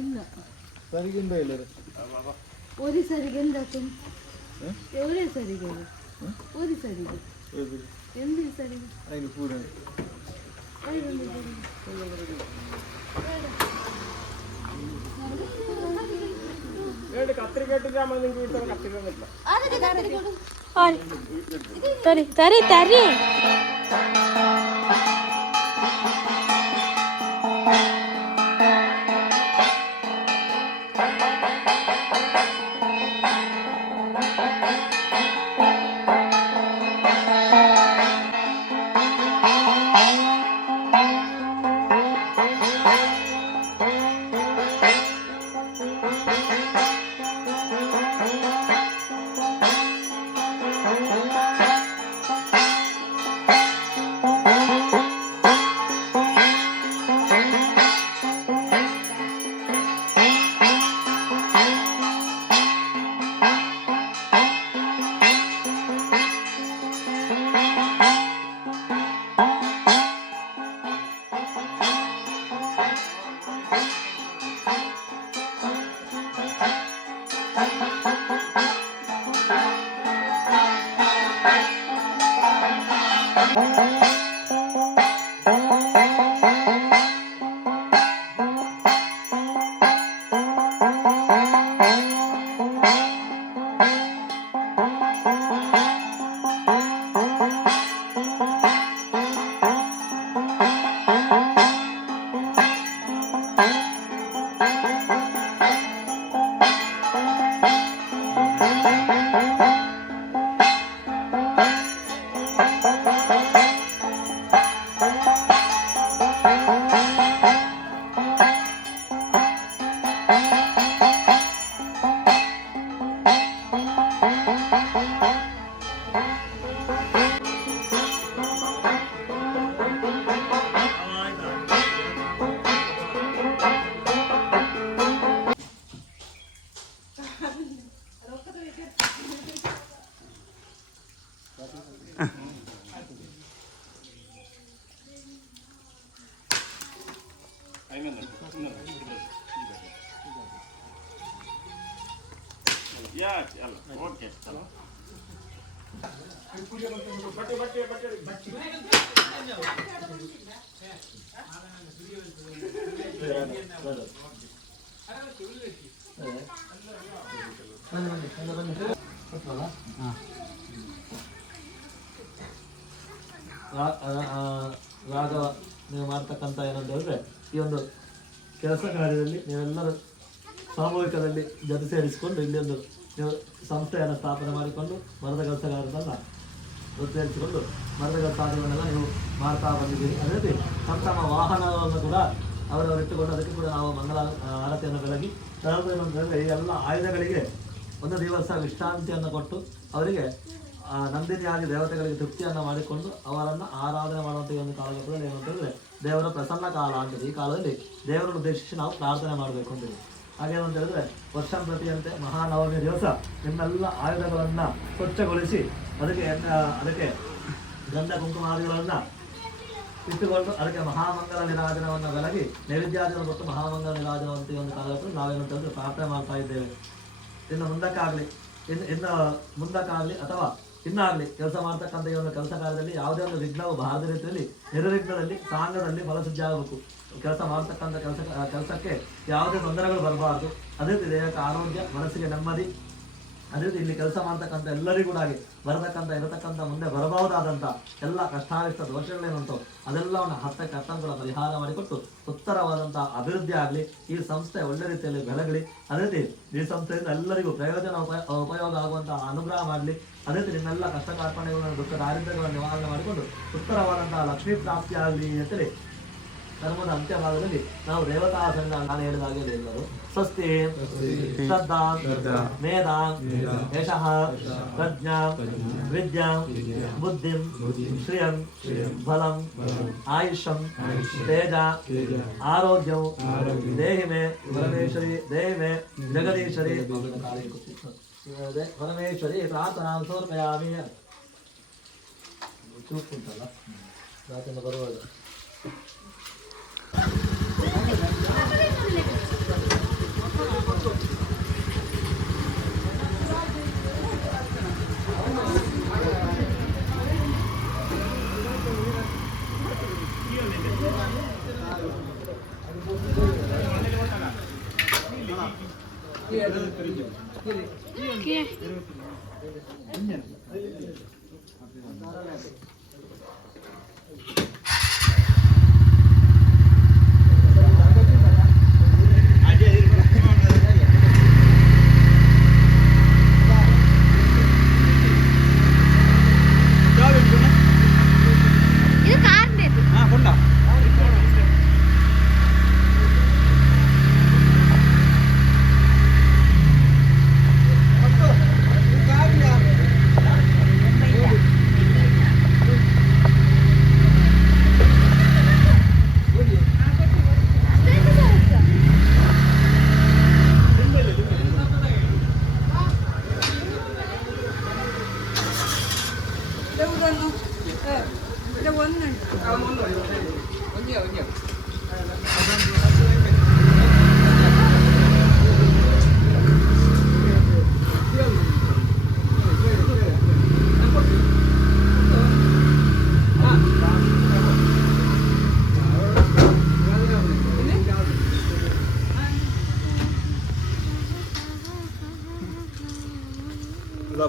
ಇಲ್ಲ ಸರಿಗಿಂದ ಇಲ್ಲ ಓದಿ ಸರಿಗೆ ಎಂದಾತು ಎವರೇ ಸರಿಗೆ ಓದಿ ಸರಿಗೆ ಎಂದಿ ಸರಿಗೆ ಐದು ಪೂರ ತರಿ ತರಿ ತರಿ ರಾಘವ ನೀವು ಮಾಡ್ತಕ್ಕಂಥ ಏನಂತ ಹೇಳಿದ್ರೆ ಈ ಒಂದು ಕೆಲಸ ಕಾರ್ಯದಲ್ಲಿ ನೀವೆಲ್ಲರೂ ಸಾಮೂಹಿಕದಲ್ಲಿ ಜೊತೆ ಸೇರಿಸಿಕೊಂಡು ಇಲ್ಲಿ ಒಂದು ನೀವು ಸಂಸ್ಥೆಯನ್ನು ಸ್ಥಾಪನೆ ಮಾಡಿಕೊಂಡು ಮರದ ಕೆಲಸಗಾರರನ್ನ ಸೇರಿಸಿಕೊಂಡು ಮರದ ಕೆಲಸ ಕಾರ್ಯಗಳನ್ನೆಲ್ಲ ನೀವು ಮಾಡ್ತಾ ಬಂದಿದ್ದೀರಿ. ಅದೇ ರೀತಿ ತಮ್ಮ ತಮ್ಮ ವಾಹನವನ್ನು ಕೂಡ ಅವರವರು ಇಟ್ಟುಕೊಂಡು ಅದಕ್ಕೆ ಕೂಡ ನಾವು ಮಂಗಳ ಆರತಿಯನ್ನು ಬೆಳಗಿ ಏನಂತಂದರೆ ಈ ಎಲ್ಲ ಆಯುಧಗಳಿಗೆ ಒಂದು ದಿವಸ ವಿಶ್ರಾಂತಿಯನ್ನು ಕೊಟ್ಟು ಅವರಿಗೆ ನಂದಿನಿಯಾಗಿ ದೇವತೆಗಳಿಗೆ ತೃಪ್ತಿಯನ್ನು ಮಾಡಿಕೊಂಡು ಅವರನ್ನು ಆರಾಧನೆ ಮಾಡುವಂಥ ಒಂದು ಕಾಲಘಟ್ಟದಲ್ಲಿ ಏನಂತಂದರೆ ದೇವರ ಪ್ರಸನ್ನ ಕಾಲ ಅಂತದೆ. ಈ ಕಾಲದಲ್ಲಿ ದೇವರನ್ನು ಉದ್ದೇಶಿಸಿ ನಾವು ಪ್ರಾರ್ಥನೆ ಮಾಡಬೇಕು ಅಂತೀವಿ. ಹಾಗೇನಂತ ಹೇಳಿದ್ರೆ ವರ್ಷ ಪ್ರತಿಯಂತೆ ಮಹಾನವಮಿ ದಿವಸ ನಿಮ್ಮೆಲ್ಲ ಆಯುಧಗಳನ್ನು ಸ್ವಚ್ಛಗೊಳಿಸಿ ಅದಕ್ಕೆ ಗಂಧ ಕುಂಕುಮಾದಿಗಳನ್ನು ಇಟ್ಟುಕೊಂಡು ಅದಕ್ಕೆ ಮಹಾಮಂಗಲ ನಿರಾಜನವನ್ನು ಬೆಳಗಿ ನೈವೇದ್ಯಾದಿಯನ್ನು ಕೊಟ್ಟು ಮಹಾಮಂಗಲ ನಿರಾಜನವಂತ ಒಂದು ಕಾಲಘಟ್ಟದಲ್ಲಿ ನಾವೇನಂತ ಹೇಳಿದ್ರೆ ಪ್ರಾರ್ಥನೆ ಮಾಡ್ತಾ ಇದ್ದೇವೆ. ಇನ್ನು ಮುಂದಕ್ಕಾಗಲಿ ಅಥವಾ ಇನ್ನಾಗಲಿ ಕೆಲಸ ಮಾಡ್ತಕ್ಕಂಥ ಈ ಒಂದು ಕೆಲಸ ಕಾರ್ಯದಲ್ಲಿ ಯಾವುದೇ ಒಂದು ವಿಘ್ನವು ಬಾರದ ರೀತಿಯಲ್ಲಿ ನಿರ್ವಿಘ್ನದಲ್ಲಿ ಸಾಂಗದಲ್ಲಿ ಫಲಸಿದ್ಧಿ ಆಗಬೇಕು. ಕೆಲಸ ಮಾಡ್ತಕ್ಕಂಥ ಕೆಲಸಕ್ಕೆ ಯಾವುದೇ ತೊಂದರೆಗಳು ಬರಬಾರ್ದು. ಅದೇ ರೀತಿ ದೇಹಕ್ಕೆ ಆರೋಗ್ಯ, ಮನಸ್ಸಿಗೆ ನೆಮ್ಮದಿ, ಅದೇ ರೀತಿ ಇಲ್ಲಿ ಕೆಲಸ ಮಾಡ್ತಕ್ಕಂಥ ಎಲ್ಲರಿಗೂ ಕೂಡ ಹಾಗೆ ಇರತಕ್ಕಂಥ ಮುಂದೆ ಬರಬಹುದಾದಂಥ ಎಲ್ಲ ಕಷ್ಟಾರಿಷ್ಟ ದೋಷಗಳೇನುಂಟು ಅದೆಲ್ಲವನ್ನು ಹತ್ತಕ್ಕೆ ಕೂಡ ಪರಿಹಾರ ಮಾಡಿಕೊಟ್ಟು ಉತ್ತರವಾದಂಥ ಅಭಿವೃದ್ಧಿ ಆಗಲಿ, ಈ ಸಂಸ್ಥೆ ಒಳ್ಳೆ ರೀತಿಯಲ್ಲಿ ಬೆಳಗಲಿ, ಅದೇ ರೀತಿ ಈ ಸಂಸ್ಥೆಯಿಂದ ಎಲ್ಲರಿಗೂ ಪ್ರಯೋಜನ ಉಪಯೋಗ ಆಗುವಂತಹ ಅನುಗ್ರಹ ಮಾಡಲಿ, ಅದೇ ರೀತಿ ನಿಮ್ಮೆಲ್ಲ ಕಷ್ಟ ಕಾರ್ಪಣ್ಯಗಳನ್ನು ದುಃಖ ದಾರಿದ್ರ್ಯಗಳನ್ನು ನಿವಾರಣೆ ಮಾಡಿಕೊಂಡು ಉತ್ತರವಾದಂತಹ ಲಕ್ಷ್ಮೀ ಪ್ರಾಪ್ತಿ ಆಗಲಿ ಅಂತೇಳಿ ಧರ್ಮದ ಅಂತ್ಯಭಾಗದಲ್ಲಿ ನಾವು ದೇವತಾಸನ ನಾನು ಹೇಳಿದ ಹಾಗೆ ಎಲ್ಲರೂ ಸ್ವಸ್ತಿ ಶ್ರದ್ಧಾ ಮೇಧಾಂ ಯಶಃ ಪ್ರಜ್ಞಾಂ ವಿದ್ಯಾಂ ಬುದ್ಧಿಂ ಶ್ರಿಯಂ ಬಲಂ ಆಯುಷಂ ತೇಜ ಆರೋಗ್ಯಂ ದೇಹಿ ಮೇ ಪರಮೇಶ್ವರಿ ದೇಹಿ ಮೇ ಜಗದೀಶ್ವರಿ ಪರಮೇಶ್ವರಿ ಪ್ರಾರ್ಥನಾಂ ಸಮರ್ಪಯಾಮಿ. ಚೂಪ್ ಉಂಟಲ್ಲ ಪ್ರಾರ್ಥನೆ ಬರುವಾಗ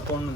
பொண்ணு